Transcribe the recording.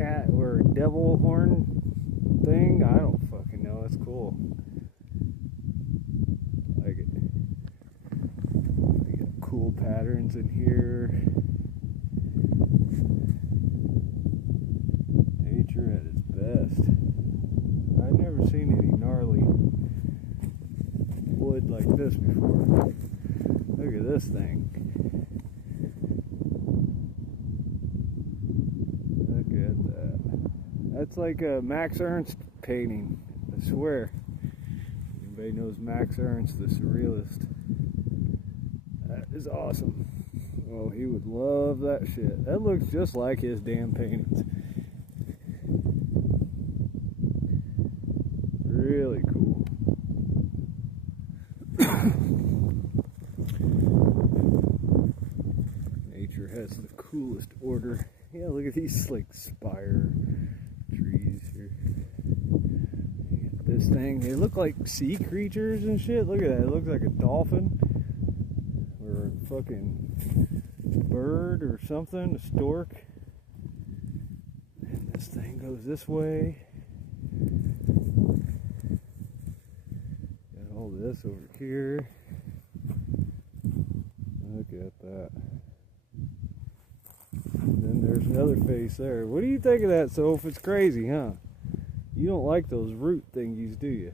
Cat or devil horn thing. I don't fucking know. It's cool. I like it. We got cool patterns in here. Nature at its best. I've never seen any gnarly wood like this before. Look at this thing. Look at that. That's like a Max Ernst painting, I swear. Anybody knows Max Ernst, the surrealist? That is awesome. Oh, he would love that shit. That looks just like his damn paintings. Really cool. Nature has the coolest order. Yeah, look at these like spire trees here. This thing, they look like sea creatures and shit. Look at that, it looks like a dolphin or a fucking bird or something, a stork. And this thing goes this way. Got all this over here. Look at that. And then there's another face there. What do you think of that, Soph? It's crazy, huh? You don't like those root thingies, do you?